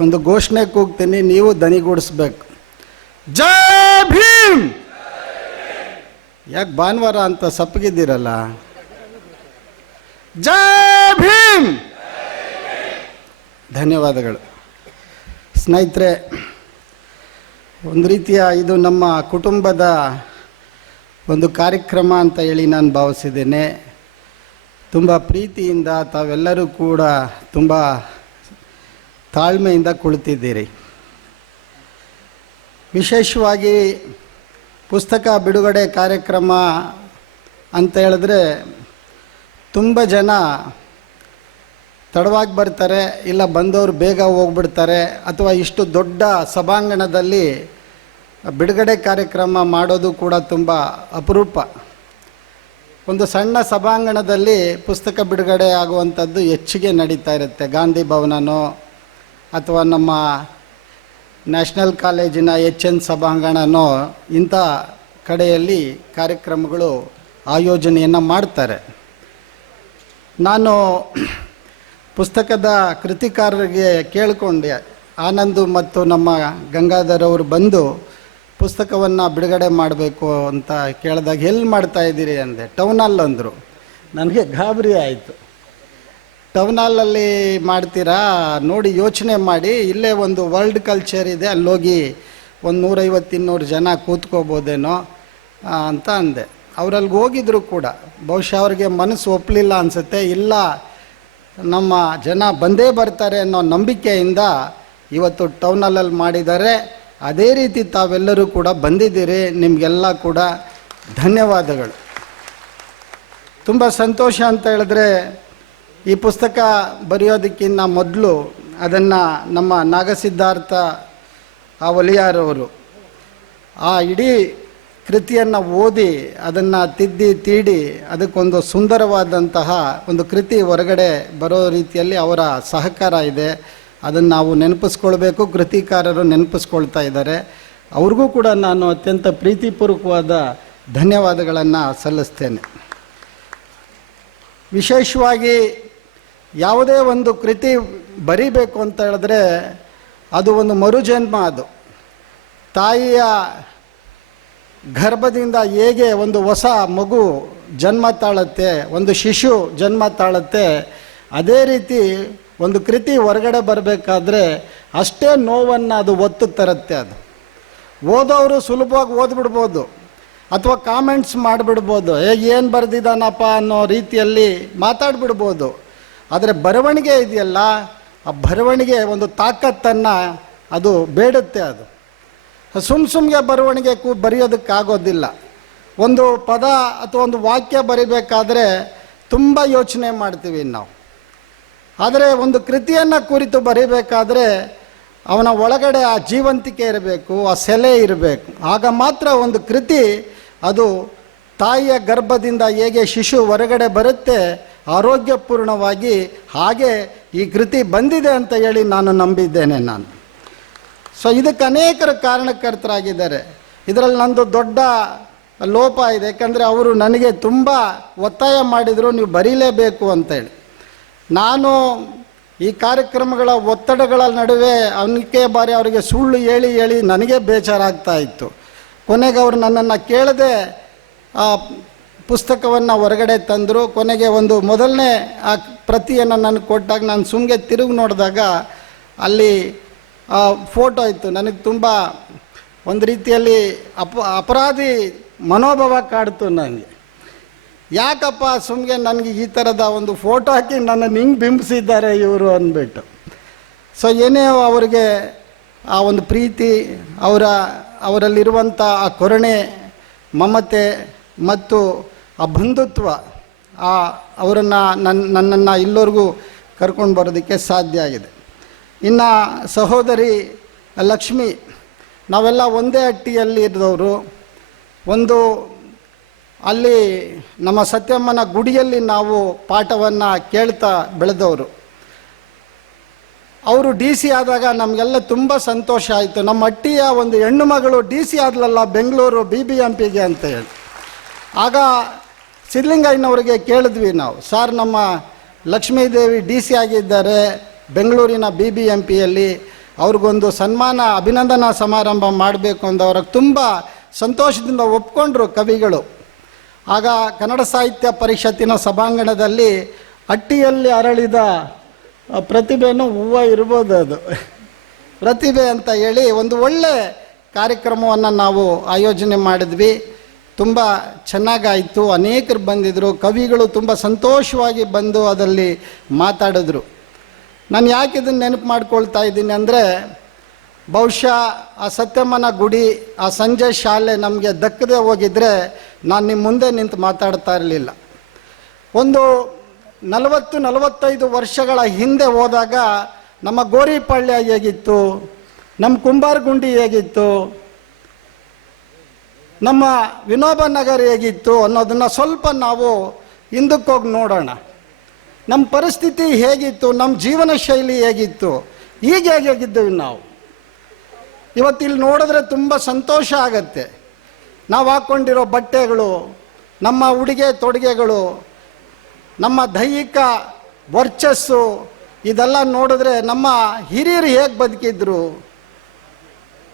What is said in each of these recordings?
ಒಂದು ಘೋಷಣೆ ಕೂಗ್ತೀನಿ ನೀವು ದನಿಗೂಡಿಸ್ಬೇಕು ಜೈ ಭೀಮ್! ಯಾಕೆ ಭಾನುವಾರ ಅಂತ ಸಪ್ಪಗಿದ್ದೀರಲ್ಲ? ಜೈ ಭೀಮ್! ಧನ್ಯವಾದಗಳು. ಸ್ನೇಹಿತರೆ ಒಂದು ರೀತಿಯ ಇದು ನಮ್ಮ ಕುಟುಂಬದ ಒಂದು ಕಾರ್ಯಕ್ರಮ ಅಂತ ಹೇಳಿ ನಾನು ಭಾವಿಸಿದ್ದೇನೆ. ತುಂಬ ಪ್ರೀತಿಯಿಂದ ತಾವೆಲ್ಲರೂ ಕೂಡ ತುಂಬ ತಾಳ್ಮೆಯಿಂದ ಕುಳಿತಿದ್ದೀರಿ. ವಿಶೇಷವಾಗಿ ಪುಸ್ತಕ ಬಿಡುಗಡೆ ಕಾರ್ಯಕ್ರಮ ಅಂತ ಹೇಳಿದ್ರೆ ತುಂಬ ಜನ ತಡವಾಗಿ ಬರ್ತಾರೆ, ಇಲ್ಲ ಬಂದವರು ಬೇಗ ಹೋಗ್ಬಿಡ್ತಾರೆ, ಅಥವಾ ಇಷ್ಟು ದೊಡ್ಡ ಸಭಾಂಗಣದಲ್ಲಿ ಬಿಡುಗಡೆ ಕಾರ್ಯಕ್ರಮ ಮಾಡೋದು ಕೂಡ ತುಂಬ ಅಪರೂಪ. ಒಂದು ಸಣ್ಣ ಸಭಾಂಗಣದಲ್ಲಿ ಪುಸ್ತಕ ಬಿಡುಗಡೆ ಆಗುವಂಥದ್ದು ಹೆಚ್ಚಿಗೆ ನಡೀತಾ ಇರುತ್ತೆ. ಗಾಂಧಿ ಭವನನೋ ಅಥವಾ ನಮ್ಮ ನ್ಯಾಷನಲ್ ಕಾಲೇಜಿನ ಎಚ್ ಎನ್ ಸಭಾಂಗಣನೋ ಇಂಥ ಕಡೆಯಲ್ಲಿ ಕಾರ್ಯಕ್ರಮಗಳು ಆಯೋಜನೆಯನ್ನು ಮಾಡ್ತಾರೆ. ನಾನು ಪುಸ್ತಕದ ಕೃತಿಕಾರರಿಗೆ ಕೇಳಿಕೊಂಡೆ. ಆನಂದು ಮತ್ತು ನಮ್ಮ ಗಂಗಾಧರ್ ಅವರು ಬಂದು ಪುಸ್ತಕವನ್ನು ಬಿಡುಗಡೆ ಮಾಡಬೇಕು ಅಂತ ಕೇಳಿದಾಗ, ಎಲ್ಲಿ ಮಾಡ್ತಾ ಇದ್ದೀರಿ? ಅಂದೆ. ಟೌನಲ್ಲಿ ಅಂದರು ನನಗೆ ಗಾಬರಿ ಆಯಿತು. ಟೌನ್ ಹಾಲಲ್ಲಿ ಮಾಡ್ತೀರಾ? ನೋಡಿ, ಯೋಚನೆ ಮಾಡಿ. ಇಲ್ಲೇ ಒಂದು ವರ್ಲ್ಡ್ ಕಲ್ಚರ್ ಇದೆ. ಅಲ್ಲೋಗಿ ಒಂದು ನೂರೈವತ್ತು ಇನ್ನೂರು ಜನ ಕೂತ್ಕೋಬೋದೇನೋ ಅಂತ ಅಂದೆ. ಅವರಲ್ಲಿ ಹೋಗಿದ್ರು ಕೂಡ. ಬಹುಶಃ ಅವ್ರಿಗೆ ಮನಸ್ಸು ಒಪ್ಪಲಿಲ್ಲ ಅನಿಸುತ್ತೆ. ಇಲ್ಲ, ನಮ್ಮ ಜನ ಬಂದೇ ಬರ್ತಾರೆ ಅನ್ನೋ ನಂಬಿಕೆಯಿಂದ ಇವತ್ತು ಟೌನಲ್ಲಲ್ಲಿ ಮಾಡಿದ್ದಾರೆ. ಅದೇ ರೀತಿ ತಾವೆಲ್ಲರೂ ಕೂಡ ಬಂದಿದ್ದೀರಿ. ನಿಮಗೆಲ್ಲ ಕೂಡ ಧನ್ಯವಾದಗಳು. ತುಂಬ ಸಂತೋಷ ಅಂತ ಹೇಳಿದ್ರೆ ಈ ಪುಸ್ತಕ ಬರೆಯೋದಕ್ಕಿಂತ ಮೊದಲು ಅದನ್ನು ನಮ್ಮ ನಾಗಸಿದ್ಧಾರ್ಥ ಆ ಒಲಿಯಾರವರು ಆ ಇಡೀ ಕೃತಿಯನ್ನು ಓದಿ ಅದನ್ನು ತಿದ್ದಿ ತೀಡಿ ಅದಕ್ಕೊಂದು ಸುಂದರವಾದಂತಹ ಒಂದು ಕೃತಿ ಹೊರಗಡೆ ಬರೋ ರೀತಿಯಲ್ಲಿ ಅವರ ಸಹಕಾರ ಇದೆ. ಅದನ್ನು ನಾವು ನೆನಪಿಸ್ಕೊಳ್ಬೇಕು. ಕೃತಿಕಾರರು ನೆನಪಿಸ್ಕೊಳ್ತಾ ಇದ್ದಾರೆ. ಅವ್ರಿಗೂ ಕೂಡ ನಾನು ಅತ್ಯಂತ ಪ್ರೀತಿಪೂರ್ವಕವಾದ ಧನ್ಯವಾದಗಳನ್ನು ಸಲ್ಲಿಸ್ತೇನೆ. ವಿಶೇಷವಾಗಿ ಯಾವುದೇ ಒಂದು ಕೃತಿ ಬರಿಬೇಕು ಅಂತ ಹೇಳಿದ್ರೆ ಅದು ಒಂದು ಮರುಜನ್ಮ ಅದು. ತಾಯಿಯ ಗರ್ಭದಿಂದ ಹೇಗೆ ಒಂದು ಹೊಸ ಮಗು ಜನ್ಮ ತಾಳುತ್ತೆ, ಒಂದು ಶಿಶು ಜನ್ಮ ತಾಳುತ್ತೆ, ಅದೇ ರೀತಿ ಒಂದು ಕೃತಿ ಹೊರಗಡೆ ಬರಬೇಕಾದ್ರೆ ಅಷ್ಟೇ ನೋವನ್ನು ಅದು ಒತ್ತು ತರುತ್ತೆ ಅದು. ಓದೋರು ಸುಲಭವಾಗಿ ಓದ್ಬಿಡ್ಬೋದು, ಅಥವಾ ಕಾಮೆಂಟ್ಸ್ ಮಾಡಿಬಿಡ್ಬೋದು, ಏ, ಏನು ಬರೆದಿದ್ದಾನಪ್ಪ ಅನ್ನೋ ರೀತಿಯಲ್ಲಿ ಮಾತಾಡ್ಬಿಡ್ಬೋದು. ಆದರೆ ಬರವಣಿಗೆ ಇದೆಯಲ್ಲ, ಆ ಬರವಣಿಗೆ ಒಂದು ತಾಕತ್ತನ್ನು ಅದು ಬೇಡುತ್ತೆ ಅದು. ಸುಮ್ ಸುಮ್ಗೆ ಬರವಣಿಗೆ ಕೂ ಬರೆಯೋದಕ್ಕಾಗೋದಿಲ್ಲ. ಒಂದು ಪದ ಅಥವಾ ಒಂದು ವಾಕ್ಯ ಬರಿಬೇಕಾದ್ರೆ ತುಂಬ ಯೋಚನೆ ಮಾಡ್ತೀವಿ ನಾವು. ಆದರೆ ಒಂದು ಕೃತಿಯನ್ನು ಕುರಿತು ಬರೀಬೇಕಾದ್ರೆ ಅವನ ಒಳಗಡೆ ಆ ಜೀವಂತಿಕೆ ಇರಬೇಕು, ಆ ಸೆಲೆ ಇರಬೇಕು. ಆಗ ಮಾತ್ರ ಒಂದು ಕೃತಿ ಅದು ತಾಯಿಯ ಗರ್ಭದಿಂದ ಹೇಗೆ ಶಿಶು ಹೊರಗಡೆ ಬರುತ್ತೆ ಆರೋಗ್ಯಪೂರ್ಣವಾಗಿ ಹಾಗೆ ಈ ಕೃತಿ ಬಂದಿದೆ ಅಂತ ಹೇಳಿ ನಾನು ನಂಬಿದ್ದೇನೆ ನಾನು. ಸೊ ಇದಕ್ಕೆ ಅನೇಕರು ಕಾರಣಕರ್ತರಾಗಿದ್ದಾರೆ. ಇದರಲ್ಲಿ ನಂದು ದೊಡ್ಡ ಲೋಪ ಇದೆ. ಯಾಕಂದರೆ ಅವರು ನನಗೆ ತುಂಬ ಒತ್ತಾಯ ಮಾಡಿದರು, ನೀವು ಬರೀಲೇಬೇಕು ಅಂತೇಳಿ. ನಾನು ಈ ಕಾರ್ಯಕ್ರಮಗಳ ಒತ್ತಡಗಳ ನಡುವೆ ಅವನಿಗೆ ಬಾರಿ ಅವರಿಗೆ ಸುಳ್ಳು ಹೇಳಿ ಹೇಳಿ ನನಗೆ ಬೇಜಾರಾಗ್ತಾ ಇತ್ತು. ಕೊನೆಗೆ ಅವರು ನನ್ನನ್ನು ಕೇಳದೆ ಪುಸ್ತಕವನ್ನು ಹೊರಗಡೆ ತಂದರು. ಕೊನೆಗೆ ಒಂದು ಮೊದಲನೇ ಆ ಪ್ರತಿಯನ್ನು ನನಗೆ ಕೊಟ್ಟಾಗ ನಾನು ಸುಮ್ಮನೆ ತಿರುಗಿ ನೋಡಿದಾಗ ಅಲ್ಲಿ ಫೋಟೋ ಇತ್ತು. ನನಗೆ ತುಂಬ ಒಂದು ರೀತಿಯಲ್ಲಿ ಅಪ, ಅಪರಾಧಿ ಮನೋಭಾವ ಕಾಡ್ತು ನನಗೆ ಯಾಕಪ್ಪ ಸುಮ್ಮನೆ ನನಗೆ ಈ ಥರದ ಒಂದು ಫೋಟೋ ಹಾಕಿ ನನ್ನನ್ನು ಹಿಂಗೆ ಬಿಂಬಿಸಿದ್ದಾರೆ ಇವರು ಅಂದ್ಬಿಟ್ಟು. ಸೊ ಏನೇ ಅವರಿಗೆ ಆ ಒಂದು ಪ್ರೀತಿ, ಅವರ ಅವರಲ್ಲಿರುವಂಥ ಆ ಕೊರಣೆ, ಮಮತೆ ಮತ್ತು ಆ ಬಂಧುತ್ವ, ಆ ಅವರನ್ನು ನನ್ನ ನನ್ನನ್ನು ಇಲ್ಲವರೆಗೂ ಕರ್ಕೊಂಡು ಬರೋದಕ್ಕೆ ಸಾಧ್ಯ ಆಗಿದೆ. ಇನ್ನು ಸಹೋದರಿ ಲಕ್ಷ್ಮಿ, ನಾವೆಲ್ಲ ಒಂದೇ ಹಟ್ಟಿಯಲ್ಲಿ ಇದ್ದವರು. ಒಂದು ಅಲ್ಲಿ ನಮ್ಮ ಸತ್ಯಮ್ಮನ ಗುಡಿಯಲ್ಲಿ ನಾವು ಪಾಠವನ್ನು ಕೇಳ್ತಾ ಬೆಳೆದವರು. ಅವರು ಡಿ ಸಿ ಆದಾಗ ನಮಗೆಲ್ಲ ತುಂಬ ಸಂತೋಷ ಆಯಿತು. ನಮ್ಮ ಅಟ್ಟಿಯ ಒಂದು ಹೆಣ್ಣು ಮಗಳು ಡಿ ಸಿ ಆದ್ಲಲ್ಲ ಬೆಂಗಳೂರು ಬಿ ಬಿ ಎಂ ಪಿಗೆ ಅಂತ ಹೇಳಿ. ಆಗ ಸಿದ್ಲಿಂಗಯ್ಯನವರಿಗೆ ಕೇಳಿದ್ವಿ ನಾವು. ಸರ್, ನಮ್ಮ ಲಕ್ಷ್ಮೀದೇವಿ ಡಿ ಸಿ ಆಗಿದ್ದಾರೆ. ಬೆಂಗಳೂರಿನ ಬಿ ಬಿ ಎಂ ಪಿಯಲ್ಲಿ ಅವ್ರಿಗೊಂದು ಸನ್ಮಾನ, ಅಭಿನಂದನಾ ಸಮಾರಂಭ ಮಾಡಬೇಕು ಅಂತ ಅವ್ರಿಗೆ ತುಂಬ ಸಂತೋಷದಿಂದ ಒಪ್ಕೊಂಡ್ರು ಕವಿಗಳು. ಆಗ ಕನ್ನಡ ಸಾಹಿತ್ಯ ಪರಿಷತ್ತಿನ ಸಭಾಂಗಣದಲ್ಲಿ ಅಟ್ಟಿಯಲ್ಲಿ ಅರಳಿದ ಪ್ರತಿಭೆನೂ ಹೂವು ಇರ್ಬೋದು ಅದು. ಪ್ರತಿಭೆ ಅಂತ ಹೇಳಿ ಒಂದು ಒಳ್ಳೆ ಕಾರ್ಯಕ್ರಮವನ್ನು ನಾವು ಆಯೋಜನೆ ಮಾಡಿದ್ವಿ. ತುಂಬ ಚೆನ್ನಾಗಾಯಿತು. ಅನೇಕರು ಬಂದಿದ್ದರು ಕವಿಗಳು ತುಂಬ ಸಂತೋಷವಾಗಿ ಬಂದು ಅದರಲ್ಲಿ ಮಾತಾಡಿದ್ರು. ನಾನು ಯಾಕೆ ಇದನ್ನು ನೆನಪು ಮಾಡ್ಕೊಳ್ತಾ ಇದ್ದೀನಿ ಅಂದರೆ, ಬಹುಶಃ ಆ ಸತ್ಯಮ್ಮನ ಗುಡಿ, ಆ ಸಂಜೆ ಶಾಲೆ ನಮಗೆ ದಕ್ಕದೆ ಹೋಗಿದ್ರೆ ನಾನು ನಿಮ್ಮ ಮುಂದೆ ನಿಂತು ಮಾತಾಡ್ತಾ ಇರಲಿಲ್ಲ. ಒಂದು ನಲವತ್ತು, ನಲವತ್ತೈದು ವರ್ಷಗಳ ಹಿಂದೆ ಹೋದಾಗ ನಮ್ಮ ಗೋರಿಪಾಳ್ಯ ಹೇಗಿತ್ತು, ನಮ್ಮ ಕುಂಬಾರಗುಂಡಿ ಹೇಗಿತ್ತು ನಮ್ಮ ವಿನೋಬ ನಗರ್ ಹೇಗಿತ್ತು ಅನ್ನೋದನ್ನು ಸ್ವಲ್ಪ ನಾವು ಹಿಂದಕ್ಕೋಗಿ ನೋಡೋಣ. ನಮ್ಮ ಪರಿಸ್ಥಿತಿ ಹೇಗಿತ್ತು, ನಮ್ಮ ಜೀವನ ಶೈಲಿ ಹೇಗಿತ್ತು, ಈಗ ಹೇಗಿದ್ದೀವಿ ನಾವು? ಇವತ್ತಿಲ್ಲಿ ನೋಡಿದ್ರೆ ತುಂಬ ಸಂತೋಷ ಆಗತ್ತೆ. ನಾವು ಹಾಕ್ಕೊಂಡಿರೋ ಬಟ್ಟೆಗಳು, ನಮ್ಮ ಉಡುಗೆ ತೊಡುಗೆಗಳು, ನಮ್ಮ ದೈಹಿಕ ವರ್ಚಸ್ಸು, ಇದೆಲ್ಲ ನೋಡಿದ್ರೆ ನಮ್ಮ ಹಿರಿಯರು ಹೇಗೆ ಬದುಕಿದ್ರು?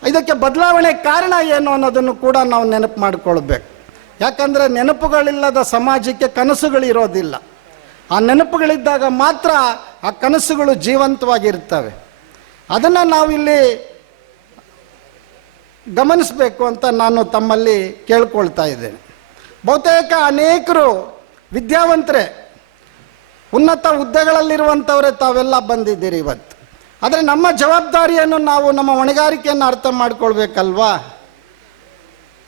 ಇದಕ್ಕೆ ಬದಲಾವಣೆ ಕಾರಣ ಏನು ಅನ್ನೋದನ್ನು ಕೂಡ ನಾವು ನೆನಪು ಮಾಡಿಕೊಳ್ಬೇಕು. ಯಾಕಂದರೆ ನೆನಪುಗಳಿಲ್ಲದ ಸಮಾಜಕ್ಕೆ ಕನಸುಗಳು ಇರೋದಿಲ್ಲ ಆ ನೆನಪುಗಳಿದ್ದಾಗ ಮಾತ್ರ ಆ ಕನಸುಗಳು ಜೀವಂತವಾಗಿರ್ತವೆ. ಅದನ್ನು ನಾವಿಲ್ಲಿ ಗಮನಿಸಬೇಕು ಅಂತ ನಾನು ತಮ್ಮಲ್ಲಿ ಕೇಳ್ಕೊಳ್ತಾ ಇದ್ದೇನೆ. ಬಹುತೇಕ ಅನೇಕರು ವಿದ್ಯಾವಂತರೇ, ಉನ್ನತ ಹುದ್ದೆಗಳಲ್ಲಿರುವಂಥವರೇ ತಾವೆಲ್ಲ ಬಂದಿದ್ದೀರಿ ಇವತ್ತು. ಆದರೆ ನಮ್ಮ ಜವಾಬ್ದಾರಿಯನ್ನು ನಾವು ನಮ್ಮ ಹೊಣೆಗಾರಿಕೆಯನ್ನು ಅರ್ಥ ಮಾಡ್ಕೊಳ್ಬೇಕಲ್ವಾ?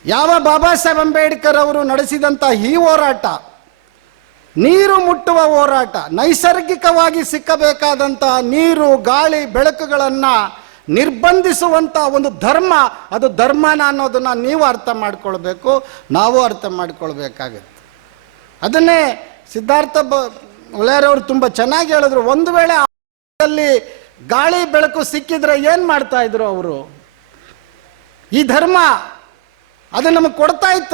ಯಾವ ಬಾಬಾ ಸಾಹೇಬ್ ಅಂಬೇಡ್ಕರ್ ಅವರು ನಡೆಸಿದಂಥ ಈ ಹೋರಾಟ, ನೀರು ಮುಟ್ಟುವ ಹೋರಾಟ, ನೈಸರ್ಗಿಕವಾಗಿ ಸಿಕ್ಕಬೇಕಾದಂಥ ನೀರು, ಗಾಳಿ, ಬೆಳಕುಗಳನ್ನು ನಿರ್ಬಂಧಿಸುವಂಥ ಒಂದು ಧರ್ಮ, ಅದು ಧರ್ಮನ ಅನ್ನೋದನ್ನು ನೀವು ಅರ್ಥ ಮಾಡ್ಕೊಳ್ಬೇಕು, ನಾವು ಅರ್ಥ ಮಾಡ್ಕೊಳ್ಬೇಕಾಗತ್ತೆ. ಅದನ್ನೇ ಸಿದ್ಧಾರ್ಥ ಬ ಒಲೆಯರವರು ತುಂಬ ಚೆನ್ನಾಗಿ ಹೇಳಿದ್ರು, ಒಂದು ವೇಳೆ ಗಾಳಿ ಬೆಳಕು ಸಿಕ್ಕಿದ್ರೆ ಏನು ಮಾಡ್ತಾ ಇದ್ರು ಅವರು? ಈ ಧರ್ಮ, ಅದು ನಮಗೆ ಕೊಡ್ತಾ ಇತ್ತ?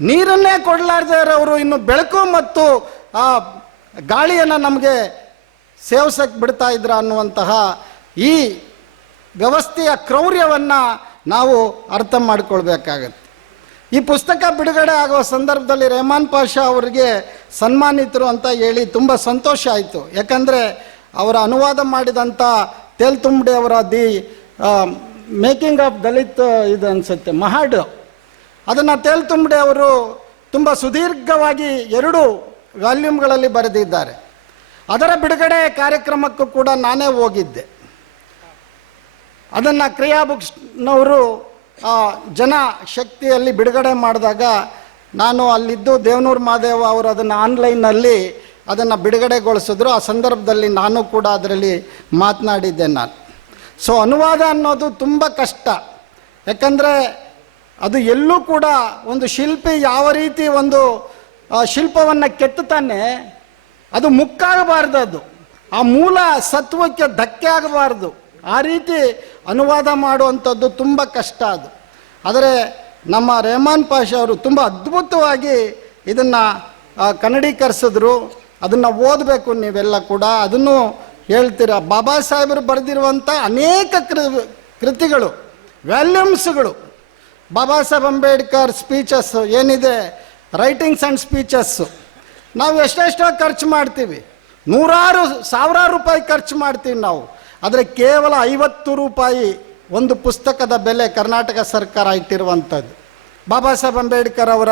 ನೀರನ್ನೇ ಕೊಡಲಾರ್ದೇ ಅವರು ಇನ್ನು ಬೆಳಕು ಮತ್ತು ಆ ಗಾಳಿಯನ್ನು ನಮಗೆ ಸೇವಿಸಕ್ಕೆ ಬಿಡ್ತಾ ಇದ್ರ ಅನ್ನುವಂತಹ ಈ ವ್ಯವಸ್ಥೆಯ ಕ್ರೌರ್ಯವನ್ನು ನಾವು ಅರ್ಥ ಮಾಡಿಕೊಳ್ಬೇಕಾಗತ್ತೆ. ಈ ಪುಸ್ತಕ ಬಿಡುಗಡೆ ಆಗುವ ಸಂದರ್ಭದಲ್ಲಿ ರೆಹಮಾನ್ ಪಾಷಾ ಅವರಿಗೆ ಸನ್ಮಾನಿತರು ಅಂತ ಹೇಳಿ ತುಂಬ ಸಂತೋಷ ಆಯಿತು. ಯಾಕಂದರೆ ಅವರ ಅನುವಾದ ಮಾಡಿದಂಥ ತೇಲ್ತುಂಬಡೆ ಅವರ ದಿ ಮೇಕಿಂಗ್ ಆಫ್ ದಲಿತ್ ಇದು ಅನಿಸುತ್ತೆ, ಮಹಾಡ್. ಅದನ್ನು ತೇಲ್ತುಂಬಡೆ ಅವರು ತುಂಬ ಸುದೀರ್ಘವಾಗಿ ಎರಡು ವಾಲ್ಯೂಮ್ಗಳಲ್ಲಿ ಬರೆದಿದ್ದಾರೆ. ಅದರ ಬಿಡುಗಡೆ ಕಾರ್ಯಕ್ರಮಕ್ಕೂ ಕೂಡ ನಾನೇ ಹೋಗಿದ್ದೆ. ಅದನ್ನು ಕ್ರಿಯಾ ಬುಕ್ಸ್ನವರು ಜನ ಶಕ್ತಿಯಲ್ಲಿ ಬಿಡುಗಡೆ ಮಾಡಿದಾಗ ನಾನು ಅಲ್ಲಿದ್ದು ದೇವನೂರು ಮಹಾದೇವ ಅವರು ಅದನ್ನು ಆನ್ಲೈನ್ನಲ್ಲಿ ಅದನ್ನು ಬಿಡುಗಡೆಗೊಳಿಸಿದ್ರು. ಆ ಸಂದರ್ಭದಲ್ಲಿ ನಾನು ಕೂಡ ಅದರಲ್ಲಿ ಮಾತನಾಡಿದ್ದೆ ನಾನು. ಸೊ ಅನುವಾದ ಅನ್ನೋದು ತುಂಬ ಕಷ್ಟ. ಯಾಕಂದರೆ ಅದು ಎಲ್ಲೂ ಕೂಡ ಒಂದು ಶಿಲ್ಪಿ ಯಾವ ರೀತಿ ಒಂದು ಶಿಲ್ಪವನ್ನು ಕೆತ್ತುತ್ತಾನೆ, ಅದು ಮುಕ್ಕಾಗಬಾರ್ದು ಅದು. ಆ ಮೂಲ ಸತ್ವಕ್ಕೆ ಧಕ್ಕೆ ಆಗಬಾರ್ದು. ಆ ರೀತಿ ಅನುವಾದ ಮಾಡುವಂಥದ್ದು ತುಂಬ ಕಷ್ಟ ಅದು. ಆದರೆ ನಮ್ಮ ರೆಹಮಾನ್ ಪಾಷ ಅವರು ತುಂಬ ಅದ್ಭುತವಾಗಿ ಇದನ್ನು ಕನ್ನಡೀಕರಿಸಿದ್ರು. ಅದನ್ನು ಓದಬೇಕು ನೀವೆಲ್ಲ ಕೂಡ. ಅದನ್ನು ಹೇಳ್ತೀರ? ಬಾಬಾ ಸಾಹೇಬರು ಬರೆದಿರುವಂಥ ಅನೇಕ ಕೃತಿಗಳು ವ್ಯಾಲ್ಯೂಮ್ಸ್ಗಳು ಬಾಬಾ ಸಾಹೇಬ್ ಅಂಬೇಡ್ಕರ್ ಸ್ಪೀಚಸ್ಸು ಏನಿದೆ? ರೈಟಿಂಗ್ಸ್ ಆ್ಯಂಡ್ ಸ್ಪೀಚಸ್ಸು ನಾವು ಎಷ್ಟೆಷ್ಟೋ ಖರ್ಚು ಮಾಡ್ತೀವಿ. ನೂರಾರು, ಸಾವಿರಾರು ರೂಪಾಯಿ ಖರ್ಚು ಮಾಡ್ತೀವಿ ನಾವು. ಆದರೆ ಕೇವಲ ಐವತ್ತು ರೂಪಾಯಿ ಒಂದು ಪುಸ್ತಕದ ಬೆಲೆ ಕರ್ನಾಟಕ ಸರ್ಕಾರ ಇಟ್ಟಿರುವಂಥದ್ದು ಬಾಬಾ ಸಾಹೇಬ್ ಅಂಬೇಡ್ಕರ್ ಅವರ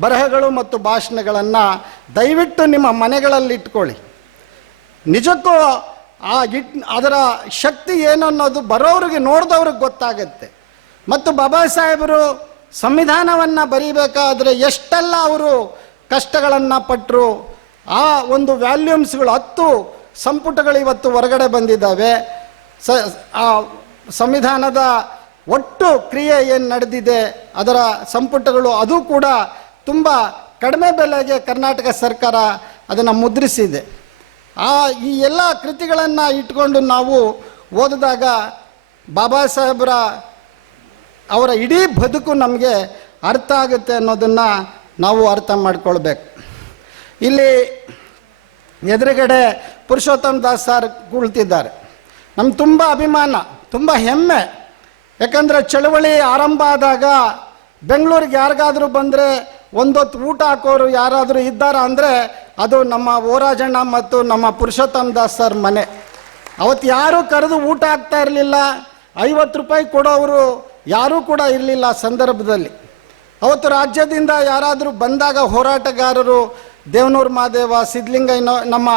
ಬರಹಗಳು ಮತ್ತು ಭಾಷಣಗಳನ್ನು ದಯವಿಟ್ಟು ನಿಮ್ಮ ಮನೆಗಳಲ್ಲಿ ಇಟ್ಕೊಳ್ಳಿ. ನಿಜಕ್ಕೂ ಆ ಇಟ್ ಅದರ ಶಕ್ತಿ ಏನು ಅನ್ನೋದು ಬರೋರಿಗೆ ನೋಡಿದವ್ರಿಗೆ ಗೊತ್ತಾಗತ್ತೆ. ಮತ್ತು ಬಾಬಾ ಸಾಹೇಬರು ಸಂವಿಧಾನವನ್ನು ಬರೀಬೇಕಾದ್ರೆ ಎಷ್ಟೆಲ್ಲ ಅವರು ಕಷ್ಟಗಳನ್ನು ಪಟ್ಟರು ಆ ಒಂದು ವ್ಯಾಲ್ಯೂಮ್ಸ್ಗಳು ಹತ್ತು ಸಂಪುಟಗಳು ಇವತ್ತು ಹೊರಗಡೆ ಬಂದಿದ್ದಾವೆ. ಸ, ಆ ಸಂವಿಧಾನದ ಒಟ್ಟು ಕ್ರಿಯೆ ಏನು ನಡೆದಿದೆ, ಅದರ ಸಂಪುಟಗಳು ಅದು ಕೂಡ ತುಂಬ ಕಡಿಮೆ ಬೆಲೆಗೆ ಕರ್ನಾಟಕ ಸರ್ಕಾರ ಅದನ್ನು ಮುದ್ರಿಸಿದೆ. ಆ ಈ ಎಲ್ಲ ಕೃತಿಗಳನ್ನು ಇಟ್ಕೊಂಡು ನಾವು ಓದಿದಾಗ ಬಾಬಾ ಸಾಹೇಬರ ಅವರ ಇಡೀ ಬದುಕು ನಮಗೆ ಅರ್ಥ ಆಗುತ್ತೆ ಅನ್ನೋದನ್ನು ನಾವು ಅರ್ಥ ಮಾಡ್ಕೊಳ್ಬೇಕು. ಇಲ್ಲಿ ಎದುರುಗಡೆ ಪುರುಷೋತ್ತಮ ದಾಸ್ ಸರ್ ಕುಳ್ತಿದ್ದಾರೆ. ನಮ್ಗೆ ತುಂಬ ಅಭಿಮಾನ, ತುಂಬ ಹೆಮ್ಮೆ. ಯಾಕಂದರೆ ಚಳವಳಿ ಆರಂಭ ಆದಾಗ ಬೆಂಗಳೂರಿಗೆ ಯಾರಿಗಾದರೂ ಬಂದರೆ ಒಂದೊತ್ತು ಊಟ ಹಾಕೋರು ಯಾರಾದರೂ ಇದ್ದಾರಾ ಅಂದರೆ ಅದು ನಮ್ಮ ಓರಾಜಣ್ಣ ಮತ್ತು ನಮ್ಮ ಪುರುಷೋತ್ತಮ್ ದಾಸ್ ಸರ್ ಮನೆ. ಅವತ್ತು ಯಾರೂ ಕರೆದು ಊಟ ಆಗ್ತಾ ಇರಲಿಲ್ಲ. ಐವತ್ತು ರೂಪಾಯಿ ಕೊಡೋವರು ಯಾರೂ ಕೂಡ ಇರಲಿಲ್ಲ ಸಂದರ್ಭದಲ್ಲಿ. ಅವತ್ತು ರಾಜ್ಯದಿಂದ ಯಾರಾದರೂ ಬಂದಾಗ ಹೋರಾಟಗಾರರು ದೇವನೂರು ಮಹಾದೇವ, ಸಿದ್ಧಲಿಂಗಯ್ಯನೋ, ನಮ್ಮ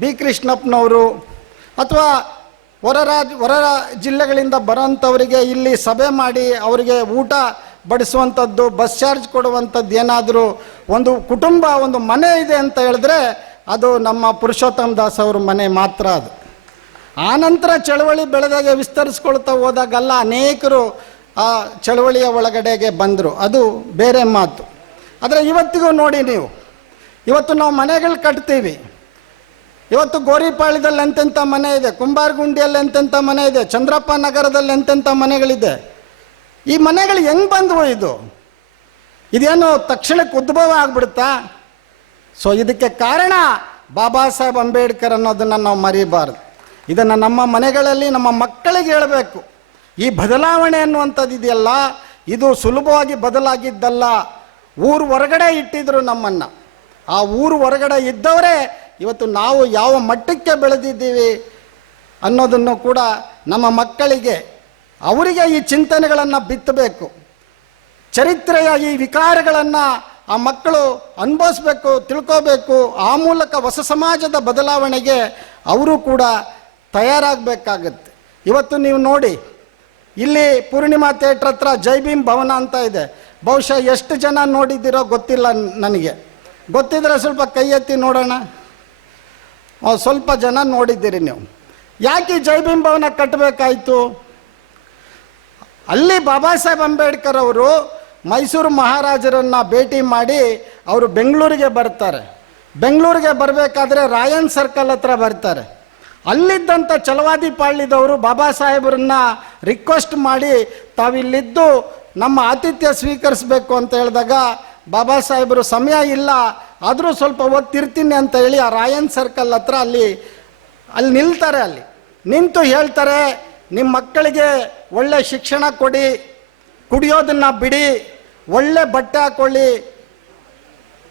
ಬಿ ಕೃಷ್ಣಪ್ಪನವರು ಅಥವಾ ಹೊರ ರಾಜ್, ಹೊರ ಜಿಲ್ಲೆಗಳಿಂದ ಬರೋಂಥವರಿಗೆ ಇಲ್ಲಿ ಸಭೆ ಮಾಡಿ ಅವರಿಗೆ ಊಟ ಬಡಿಸುವಂಥದ್ದು, ಬಸ್ ಚಾರ್ಜ್ ಕೊಡುವಂಥದ್ದು ಏನಾದರೂ ಒಂದು ಕುಟುಂಬ, ಒಂದು ಮನೆ ಇದೆ ಅಂತ ಹೇಳಿದ್ರೆ ಅದು ನಮ್ಮ ಪುರುಷೋತ್ತಮ್ ದಾಸ್ ಅವ್ರ ಮನೆ ಮಾತ್ರ ಅದು. ಆನಂತರ ಚಳವಳಿ ಬೆಳೆದಾಗೆ ವಿಸ್ತರಿಸ್ಕೊಳ್ತಾ ಹೋದಾಗಲ್ಲ ಅನೇಕರು ಆ ಚಳವಳಿಯ ಒಳಗಡೆಗೆ ಬಂದರು. ಅದು ಬೇರೆ ಮಾತು. ಆದರೆ ಇವತ್ತಿಗೂ ನೋಡಿ ನೀವು. ಇವತ್ತು ನಾವು ಮನೆಗಳು ಕಟ್ತೀವಿ. ಇವತ್ತು ಗೋರಿಪಾಳ್ಯದಲ್ಲಿ ಎಂತೆಂಥ ಮನೆ ಇದೆ, ಕುಂಬಾರಗುಂಡಿಯಲ್ಲಿ ಎಂತೆಂಥ ಮನೆ ಇದೆ, ಚಂದ್ರಪ್ಪ ನಗರದಲ್ಲಿ ಎಂತೆಂಥ ಮನೆಗಳಿದೆ? ಈ ಮನೆಗಳು ಹೆಂಗ್ ಬಂದವು ಇದು? ಇದೇನು ತಕ್ಷಣಕ್ಕೆ ಉದ್ಭವ ಆಗ್ಬಿಡುತ್ತಾ? ಸೊ ಇದಕ್ಕೆ ಕಾರಣ ಬಾಬಾ ಸಾಹೇಬ್ ಅಂಬೇಡ್ಕರ್ ಅನ್ನೋದನ್ನು ನಾವು ಮರಿಬಾರ್ದು. ಇದನ್ನು ನಮ್ಮ ಮನೆಗಳಲ್ಲಿ ನಮ್ಮ ಮಕ್ಕಳಿಗೆ ಹೇಳಬೇಕು. ಈ ಬದಲಾವಣೆ ಅನ್ನುವಂಥದ್ದು ಇದೆಯಲ್ಲ, ಇದು ಸುಲಭವಾಗಿ ಬದಲಾಗಿದ್ದಲ್ಲ. ಊರು ಹೊರಗಡೆ ಇಟ್ಟಿದ್ರು ನಮ್ಮನ್ನು. ಆ ಊರು ಹೊರಗಡೆ ಇದ್ದವರೇ ಇವತ್ತು ನಾವು ಯಾವ ಮಟ್ಟಕ್ಕೆ ಬೆಳೆದಿದ್ದೀವಿ ಅನ್ನೋದನ್ನು ಕೂಡ ನಮ್ಮ ಮಕ್ಕಳಿಗೆ, ಅವರಿಗೆ ಈ ಚಿಂತನೆಗಳನ್ನು ಬಿತ್ತಬೇಕು. ಚರಿತ್ರೆಯ ಈ ವಿಕಾರಗಳನ್ನು ಆ ಮಕ್ಕಳು ಅನುಭವಿಸ್ಬೇಕು, ತಿಳ್ಕೋಬೇಕು. ಆ ಮೂಲಕ ಹೊಸ ಸಮಾಜದ ಬದಲಾವಣೆಗೆ ಅವರು ಕೂಡ ತಯಾರಾಗಬೇಕಾಗತ್ತೆ. ಇವತ್ತು ನೀವು ನೋಡಿ, ಇಲ್ಲಿ ಪೂರ್ಣಿಮಾ ಥಿಯೇಟ್ರ್ ಹತ್ರ ಜೈ ಭೀಮ್ ಭವನ ಅಂತ ಇದೆ. ಬಹುಶಃ ಎಷ್ಟು ಜನ ನೋಡಿದ್ದೀರೋ ಗೊತ್ತಿಲ್ಲ ನನಗೆ. ಗೊತ್ತಿದ್ರೆ ಸ್ವಲ್ಪ ಕೈ ಎತ್ತಿ ನೋಡೋಣ. ಸ್ವಲ್ಪ ಜನ ನೋಡಿದ್ದೀರಿ ನೀವು. ಯಾಕೆ ಈ ಜೈ ಕಟ್ಟಬೇಕಾಯಿತು ಅಲ್ಲಿ ಬಾಬಾ ಸಾಹೇಬ್ ಅಂಬೇಡ್ಕರ್ ಅವರು ಮೈಸೂರು ಮಹಾರಾಜರನ್ನ ಭೇಟಿ ಮಾಡಿ ಅವರು ಬೆಂಗಳೂರಿಗೆ ಬರ್ತಾರೆ. ಬೆಂಗಳೂರಿಗೆ ಬರಬೇಕಾದ್ರೆ ರಾಯನ್ ಸರ್ಕಲ್ ಹತ್ರ ಬರ್ತಾರೆ. ಅಲ್ಲಿದ್ದಂಥ ಚಲವಾದಿ ಪಾಳ್ಯದವರು ಬಾಬಾ ಸಾಹೇಬರನ್ನ ರಿಕ್ವೆಸ್ಟ್ ಮಾಡಿ ತಾವಿಲ್ಲಿದ್ದು ನಮ್ಮ ಆತಿಥ್ಯ ಸ್ವೀಕರಿಸಬೇಕು ಅಂತ ಹೇಳಿದಾಗ ಬಾಬಾ ಸಾಹೇಬರು ಸಮಯ ಇಲ್ಲ ಆದರೂ ಸ್ವಲ್ಪ ಓದ್ತಿರ್ತೀನಿ ಅಂತ ಹೇಳಿ ಆ ರಾಯನ್ ಸರ್ಕಲ್ ಹತ್ರ ಅಲ್ಲಿ ಅಲ್ಲಿ ನಿಲ್ತಾರೆ ಅಲ್ಲಿ. ನಿಂತು ಹೇಳ್ತಾರೆ ನಿಮ್ಮ ಮಕ್ಕಳಿಗೆ ಒಳ್ಳೆ ಶಿಕ್ಷಣ ಕೊಡಿ, ಕುಡಿಯೋದನ್ನ ಬಿಡಿ, ಒಳ್ಳೆ ಬಟ್ಟೆ ಹಾಕೊಳ್ಳಿ,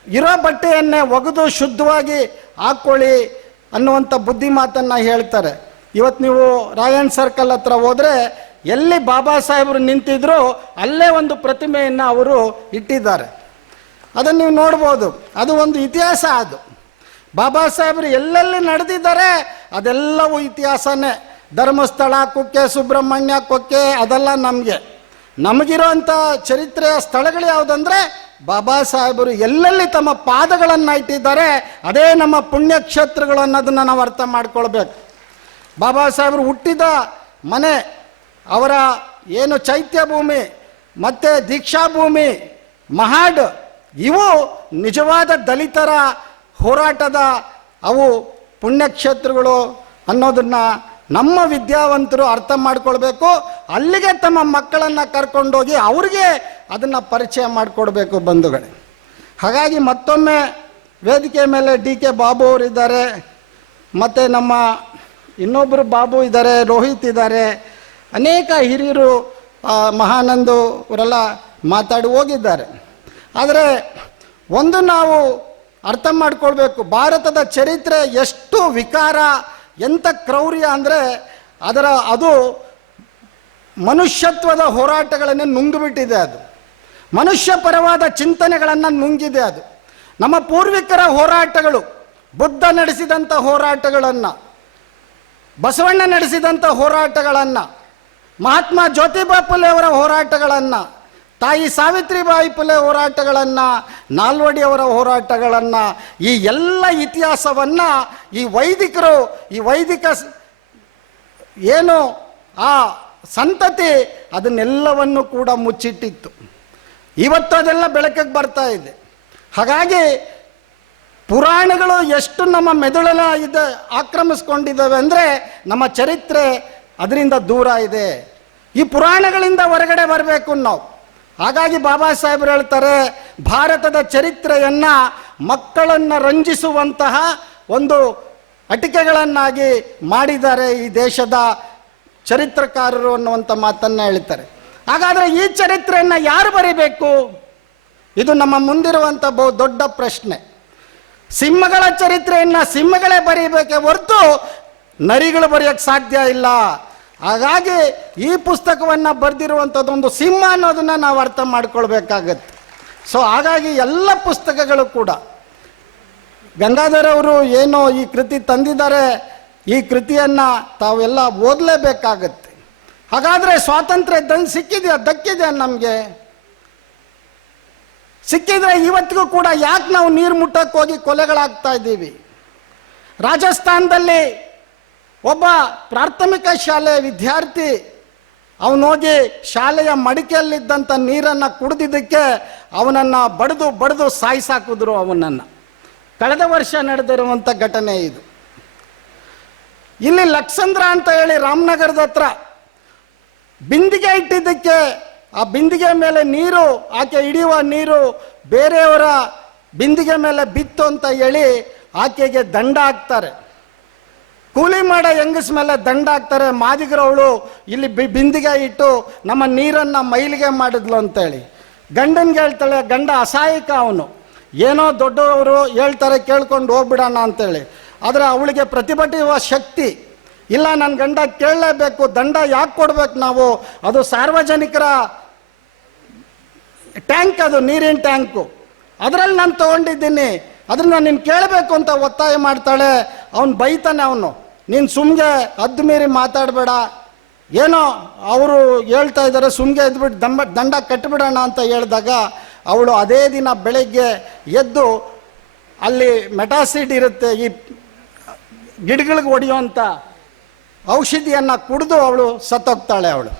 ಇರೋ ಬಟ್ಟೆಯನ್ನೇ ಒಗೆದು ಶುದ್ಧವಾಗಿ ಹಾಕ್ಕೊಳ್ಳಿ ಅನ್ನುವಂಥ ಬುದ್ಧಿ ಮಾತನ್ನು ಹೇಳ್ತಾರೆ. ಇವತ್ತು ನೀವು ರಾಯನ್ ಸರ್ಕಲ್ ಹತ್ರ ಹೋದರೆ, ಎಲ್ಲಿ ಬಾಬಾ ಸಾಹೇಬರು ನಿಂತಿದ್ರು ಅಲ್ಲೇ ಒಂದು ಪ್ರತಿಮೆಯನ್ನು ಅವರು ಇಟ್ಟಿದ್ದಾರೆ. ಅದನ್ನು ನೀವು ನೋಡ್ಬೋದು. ಅದು ಒಂದು ಇತಿಹಾಸ ಅದು. ಬಾಬಾ ಸಾಹೇಬರು ಎಲ್ಲೆಲ್ಲಿ ನಡೆದಿದ್ದಾರೆ ಅದೆಲ್ಲವೂ ಇತಿಹಾಸನೇ. ಧರ್ಮಸ್ಥಳ, ಕುಕ್ಕೆ, ಸುಬ್ರಹ್ಮಣ್ಯ, ಕೊಕ್ಕೆ, ಅದೆಲ್ಲ ನಮಗೆ. ನಮಗಿರೋಂಥ ಚರಿತ್ರೆಯ ಸ್ಥಳಗಳು ಯಾವುದಂದರೆ ಬಾಬಾ ಸಾಹೇಬರು ಎಲ್ಲೆಲ್ಲಿ ತಮ್ಮ ಪಾದಗಳನ್ನು ಇಟ್ಟಿದ್ದಾರೆ ಅದೇ ನಮ್ಮ ಪುಣ್ಯಕ್ಷೇತ್ರಗಳು ಅನ್ನೋದನ್ನು ನಾವು ಅರ್ಥ ಮಾಡ್ಕೊಳ್ಬೇಕು. ಬಾಬಾ ಸಾಹೇಬರು ಹುಟ್ಟಿದ ಮನೆ, ಅವರ ಏನು ಚೈತ್ಯ ಭೂಮಿ, ಮತ್ತು ದೀಕ್ಷಾಭೂಮಿ, ಮಹಾಡ್ ಇವು ನಿಜವಾದ ದಲಿತರ ಹೋರಾಟದ ಅವು ಪುಣ್ಯಕ್ಷೇತ್ರಗಳು ಅನ್ನೋದನ್ನು ನಮ್ಮ ವಿದ್ಯಾವಂತರು ಅರ್ಥ ಮಾಡ್ಕೊಳ್ಬೇಕು. ಅಲ್ಲಿಗೆ ತಮ್ಮ ಮಕ್ಕಳನ್ನು ಕರ್ಕೊಂಡೋಗಿ ಅವ್ರಿಗೆ ಅದನ್ನು ಪರಿಚಯ ಮಾಡಿಕೊಡ್ಬೇಕು ಬಂಧುಗಳೇ. ಹಾಗಾಗಿ ಮತ್ತೊಮ್ಮೆ ವೇದಿಕೆ ಮೇಲೆ ಡಿ ಕೆ ಬಾಬು ಅವರಿದ್ದಾರೆ ಮತ್ತು ನಮ್ಮ ಇನ್ನೊಬ್ಬರು ಬಾಬು ಇದ್ದಾರೆ, ರೋಹಿತ್ ಇದ್ದಾರೆ. ಅನೇಕ ಹಿರಿಯರು ಮಹಾನಂದು ಅವರೆಲ್ಲ ಮಾತಾಡಿ ಹೋಗಿದ್ದಾರೆ. ಆದರೆ ಒಂದು ನಾವು ಅರ್ಥ ಮಾಡ್ಕೊಳ್ಬೇಕು, ಭಾರತದ ಚರಿತ್ರೆ ಎಷ್ಟು ವಿಕಾರ ಎಂಥ ಕ್ರೌರ್ಯ ಅಂದರೆ ಅದರ ಅದು ಮನುಷ್ಯತ್ವದ ಹೋರಾಟಗಳನ್ನೇ ನುಂಗಿಬಿಟ್ಟಿದೆ ಅದು. ಮನುಷ್ಯ ಪರವಾದ ಚಿಂತನೆಗಳನ್ನು ನುಂಗಿದೆ ಅದು. ನಮ್ಮ ಪೂರ್ವಿಕರ ಹೋರಾಟಗಳು, ಬುದ್ಧ ನಡೆಸಿದಂಥ ಹೋರಾಟಗಳನ್ನು, ಬಸವಣ್ಣ ನಡೆಸಿದಂಥ ಹೋರಾಟಗಳನ್ನು, ಮಹಾತ್ಮ ಜ್ಯೋತಿಬಾ ಅವರ ಹೋರಾಟಗಳನ್ನು ತಾಯಿ ಸಾವಿತ್ರಿಬಾಯಿ ಪುಲೆ ಹೋರಾಟಗಳನ್ನು, ನಾಲ್ವಡಿಯವರ ಹೋರಾಟಗಳನ್ನು, ಈ ಎಲ್ಲ ಇತಿಹಾಸವನ್ನು ಈ ವೈದಿಕರು, ಈ ವೈದಿಕ ಏನು ಆ ಸಂತತಿ ಅದನ್ನೆಲ್ಲವನ್ನು ಕೂಡ ಮುಚ್ಚಿಟ್ಟಿತ್ತು. ಇವತ್ತು ಅದೆಲ್ಲ ಬೆಳಕಿಗೆ ಬರ್ತಾ ಇದೆ. ಹಾಗಾಗಿ ಪುರಾಣಗಳು ಎಷ್ಟು ನಮ್ಮ ಮೆದುಳನ ಇದೆ ಆಕ್ರಮಿಸ್ಕೊಂಡಿದ್ದಾವೆ ಅಂದರೆ ನಮ್ಮ ಚರಿತ್ರೆ ಅದರಿಂದ ದೂರ ಇದೆ. ಈ ಪುರಾಣಗಳಿಂದ ಹೊರಗಡೆ ಬರಬೇಕು ನಾವು. ಹಾಗಾಗಿ ಬಾಬಾ ಸಾಹೇಬರು ಹೇಳ್ತಾರೆ, ಭಾರತದ ಚರಿತ್ರೆಯನ್ನು ಮಕ್ಕಳನ್ನು ರಂಜಿಸುವಂತಹ ಒಂದು ಅಟಿಕೆಗಳನ್ನಾಗಿ ಮಾಡಿದ್ದಾರೆ ಈ ದೇಶದ ಚರಿತ್ರಕಾರರು ಅನ್ನುವಂಥ ಮಾತನ್ನು ಹೇಳ್ತಾರೆ. ಹಾಗಾದರೆ ಈ ಚರಿತ್ರೆಯನ್ನು ಯಾರು ಬರಿಬೇಕು? ಇದು ನಮ್ಮ ಮುಂದಿರುವಂಥ ಬಹು ದೊಡ್ಡ ಪ್ರಶ್ನೆ. ಸಿಂಹಗಳ ಚರಿತ್ರೆಯನ್ನು ಸಿಂಹಗಳೇ ಬರೀಬೇಕೆ ಹೊರತು ನರಿಗಳು ಬರೆಯೋಕ್ಕೆ ಸಾಧ್ಯ ಇಲ್ಲ. ಹಾಗಾಗಿ ಈ ಪುಸ್ತಕವನ್ನು ಬರೆದಿರುವಂಥದ್ದೊಂದು ಸಿಂಹ ಅನ್ನೋದನ್ನು ನಾವು ಅರ್ಥ ಮಾಡ್ಕೊಳ್ಬೇಕಾಗತ್ತೆ. ಸೊ ಹಾಗಾಗಿ ಎಲ್ಲ ಪುಸ್ತಕಗಳು ಕೂಡ, ಗಂಗಾಧರ್ ಅವರು ಏನೋ ಈ ಕೃತಿ ತಂದಿದ್ದಾರೆ, ಈ ಕೃತಿಯನ್ನು ತಾವೆಲ್ಲ ಓದಲೇಬೇಕಾಗತ್ತೆ. ಹಾಗಾದರೆ ಸ್ವಾತಂತ್ರ್ಯ ದಂಗೆ ಸಿಕ್ಕಿದೆಯಾ, ದಕ್ಕಿದೆಯಾ ನಮಗೆ? ಸಿಕ್ಕಿದ್ರೆ ಇವತ್ತಿಗೂ ಕೂಡ ಯಾಕೆ ನಾವು ನೀರು ಮುಟ್ಟಕ್ಕೆ ಹೋಗಿ ಕೊಲೆಗಳಾಗ್ತಾ ಇದ್ದೀವಿ? ರಾಜಸ್ಥಾನದಲ್ಲಿ ಒಬ್ಬ ಪ್ರಾಥಮಿಕ ಶಾಲೆಯ ವಿದ್ಯಾರ್ಥಿ ಅವನೋಗಿ ಶಾಲೆಯ ಮಡಿಕೆಯಲ್ಲಿದ್ದಂಥ ನೀರನ್ನು ಕುಡಿದಿದ್ದಕ್ಕೆ ಅವನನ್ನು ಬಡಿದು ಬಡಿದು ಸಾಯಿಸಾಕಿದ್ರು ಅವನನ್ನು. ಕಳೆದ ವರ್ಷ ನಡೆದಿರುವಂಥ ಘಟನೆ ಇದು. ಇಲ್ಲಿ ಲಕ್ಸಂದ್ರ ಅಂತ ಹೇಳಿ ರಾಮನಗರದ ಹತ್ರ ಬಿಂದಿಗೆ ಇಟ್ಟಿದ್ದಕ್ಕೆ ಆ ಬಿಂದಿಗೆ ಮೇಲೆ ನೀರು, ಆಕೆ ಹಿಡಿಯುವ ನೀರು ಬೇರೆಯವರ ಬಿಂದಿಗೆ ಮೇಲೆ ಬಿತ್ತು ಅಂತ ಹೇಳಿ ಆಕೆಗೆ ದಂಡ ಹಾಕ್ತಾರೆ. ಕೂಲಿ ಮಾಡೋ ಹೆಂಗಸ್ ಮೇಲೆ ದಂಡ ಹಾಕ್ತಾರೆ. ಮಾದಿಗರವಳು ಇಲ್ಲಿ ಬಿ ಬಿಂದಿಗೆ ಇಟ್ಟು ನಮ್ಮ ನೀರನ್ನು ಮೈಲಿಗೆ ಮಾಡಿದ್ಲು ಅಂತೇಳಿ. ಗಂಡನ್ಗೆ ಹೇಳ್ತಾಳೆ, ಗಂಡ ಅಸಹಾಯಕ ಅವನು. ಏನೋ ದೊಡ್ಡವರು ಹೇಳ್ತಾರೆ, ಕೇಳ್ಕೊಂಡು ಹೋಗ್ಬಿಡೋಣ ಅಂತೇಳಿ. ಆದರೆ ಅವಳಿಗೆ ಪ್ರತಿಭಟಿಸುವ ಶಕ್ತಿ ಇಲ್ಲ. ನನ್ನ ಗಂಡ ಕೇಳಲೇಬೇಕು, ದಂಡ ಯಾಕೆ ಕೊಡ್ಬೇಕು ನಾವು? ಅದು ಸಾರ್ವಜನಿಕರ ಟ್ಯಾಂಕ್ ಅದು, ನೀರಿನ ಟ್ಯಾಂಕು. ಅದರಲ್ಲಿ ನಾನು ತೊಗೊಂಡಿದ್ದೀನಿ. ಅದನ್ನ ನೀನು ಕೇಳಬೇಕು ಅಂತ ಒತ್ತಾಯ ಮಾಡ್ತಾಳೆ. ಅವನು ಬೈತಾನೆ ಅವನು. ನೀನು ಸುಮ್ಗೆ ಅದ್ದು ಮೀರಿ ಮಾತಾಡಬೇಡ. ಏನೋ ಅವರು ಹೇಳ್ತಾ ಇದ್ದಾರೆ ಸುಮ್ಗೆ ಎದ್ಬಿಟ್ಟು ದಂಬ, ದಂಡ ಕಟ್ಟಿಬಿಡೋಣ ಅಂತ ಹೇಳಿದಾಗ ಅವಳು ಅದೇ ದಿನ ಬೆಳಗ್ಗೆ ಎದ್ದು ಅಲ್ಲಿ ಮೆಟಾಸಿಡ್ ಇರುತ್ತೆ, ಈ ಗಿಡಗಳಿಗೆ ಹೊಡೆಯುವಂಥ ಔಷಧಿಯನ್ನು ಕುಡಿದು ಅವಳು ಸತ್ತೋಗ್ತಾಳೆ ಅವಳು.